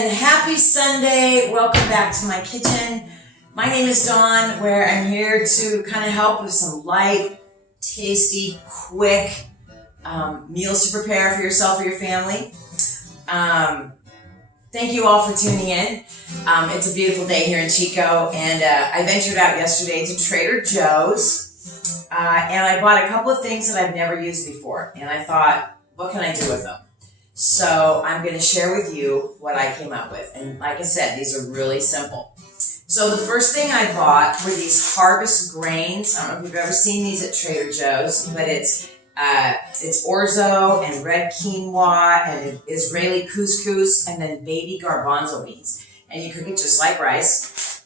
and happy Sunday. Welcome back to my kitchen. My name is Dawn, where I'm here to kind of help with some light, tasty, quick meals to prepare for yourself or your family. Thank you all for tuning in. It's a beautiful day here in Chico, and I ventured out yesterday to Trader Joe's, and I bought a couple of things that I've never used before, and I thought, what can I do with them? So I'm going to share with you what I came up with. And like I said, these are really simple. So the first thing I bought were these harvest grains. I don't know if you've ever seen these at Trader Joe's, but it's orzo and red quinoa and Israeli couscous and then baby garbanzo beans. And you cook it just like rice.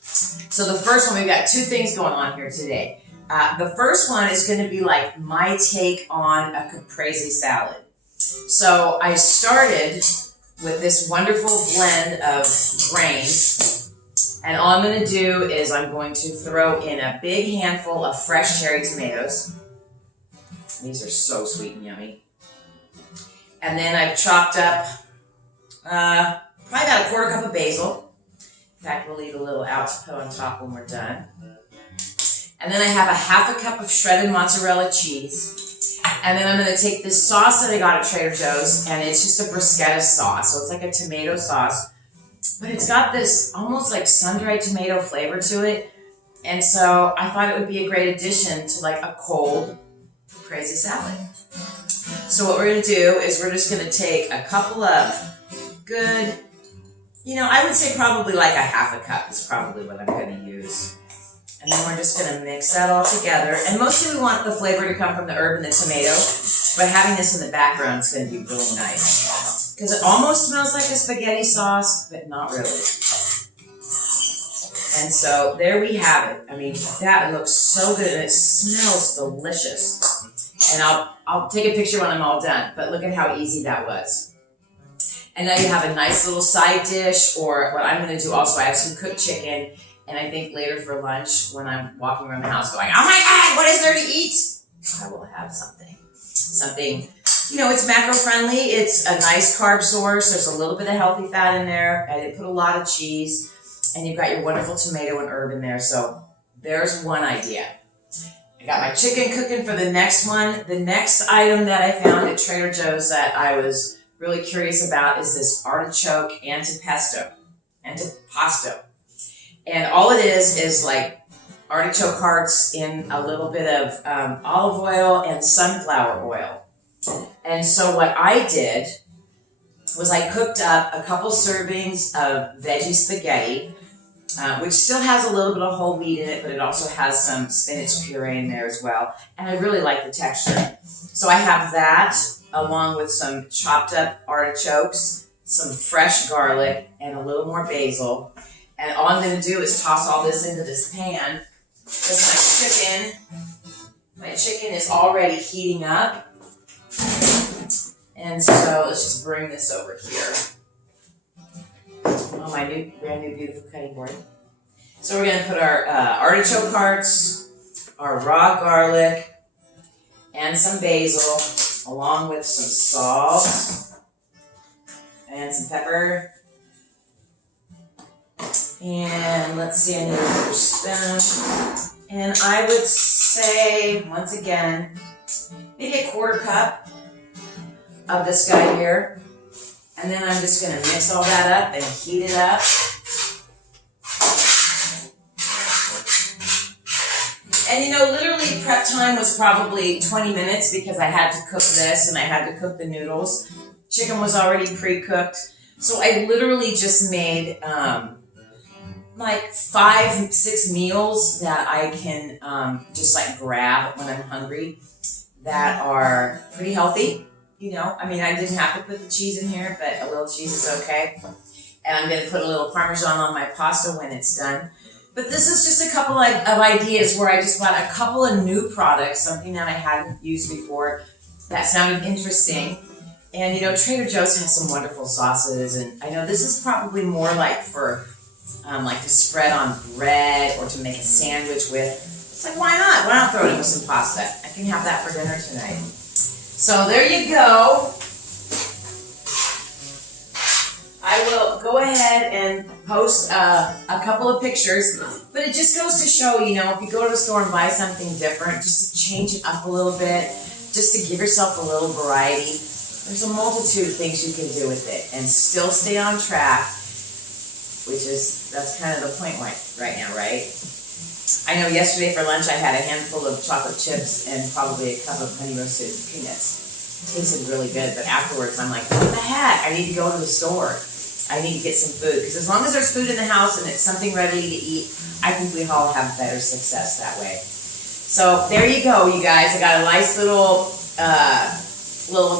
So the first one, we've got two things going on here today. The first one is going to be like my take on a caprese salad. So I started with this wonderful blend of grains, and all I'm going to do is I'm going to throw in a big handful of fresh cherry tomatoes. These are so sweet and yummy. And then I've chopped up probably about a quarter cup of basil. In fact, we'll leave a little out to put on top when we're done. And then I have a half a cup of shredded mozzarella cheese. And then I'm going to take this sauce that I got at Trader Joe's, and it's just a bruschetta sauce. So it's like a tomato sauce, but it's got this almost like sun-dried tomato flavor to it. And so I thought it would be a great addition to like a cold caprese salad. So what we're going to do is we're just going to take a couple of good, I would say probably like a half a cup is probably what I'm going to use. And then we're just going to mix that all together. And mostly we want the flavor to come from the herb and the tomato. But having this in the background is going to be really nice. Because it almost smells like a spaghetti sauce, but not really. And so there we have it. I mean, that looks so good and it smells delicious. And I'll take a picture when I'm all done. But look at how easy that was. And now you have a nice little side dish, or what I'm going to do also, I have some cooked chicken. And I think later for lunch, when I'm walking around the house going, oh my God, what is there to eat? I will have something, it's macro friendly. It's a nice carb source. There's a little bit of healthy fat in there. I didn't put a lot of cheese. And you've got your wonderful tomato and herb in there. So there's one idea. I got my chicken cooking for the next one. The next item that I found at Trader Joe's that I was really curious about is this artichoke antipasto. And all it is like artichoke hearts in a little bit of olive oil and sunflower oil. And so what I did was I cooked up a couple servings of veggie spaghetti, which still has a little bit of whole wheat in it, but it also has some spinach puree in there as well. And I really like the texture. So I have that along with some chopped up artichokes, some fresh garlic, and a little more basil. And all I'm going to do is toss all this into this pan because my chicken is already heating up. And so let's just bring this over here. Oh, my brand new beautiful cutting board. So we're going to put our artichoke hearts, our raw garlic, and some basil, along with some salt and some pepper. And let's see, I need another spoon. And I would say, once again, maybe a quarter cup of this guy here. And then I'm just going to mix all that up and heat it up. And literally prep time was probably 20 minutes because I had to cook this and I had to cook the noodles. Chicken was already pre-cooked. So I literally just made like 5-6 meals that I can just like grab when I'm hungry that are pretty healthy. I didn't have to put the cheese in here, but a little cheese is okay. And I'm going to put a little Parmesan on my pasta when it's done. But this is just a couple of ideas where I just bought a couple of new products, something that I hadn't used before that sounded interesting. And Trader Joe's has some wonderful sauces, and I know this is probably more like for like to spread on bread or to make a sandwich with. It's like, why not? Why not throw it in with some pasta? I can have that for dinner tonight. So there you go. I I will go ahead and post a couple of pictures, but it just goes to show, if you go to the store and buy something different, just to change it up a little bit, just to give yourself a little variety. There's a multitude of things you can do with it and still stay on track, that's kind of the point right now, right? I know yesterday for lunch I had a handful of chocolate chips and probably a cup of honey roasted peanuts. Tasted really good, but afterwards I'm like, what the heck? I need to go to the store. I need to get some food, because as long as there's food in the house and it's something ready to eat, I think we all have better success that way. So there you go, you guys. I got a nice little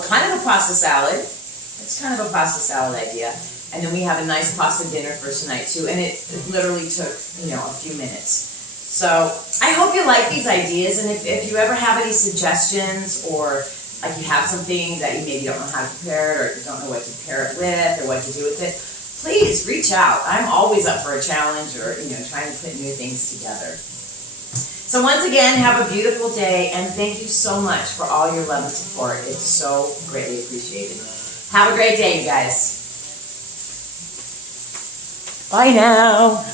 kind of a pasta salad. It's kind of a pasta salad idea. And then we have a nice pasta dinner for tonight too, and it literally took, a few minutes. So I hope you like these ideas, and if you ever have any suggestions, or like you have something that you maybe don't know how to prepare it, or you don't know what to pair it with or what to do with it, please reach out. I'm always up for a challenge, or trying to put new things together. So once again, have a beautiful day, and thank you so much for all your love and support. It's so greatly appreciated. Have a great day, you guys. Bye now.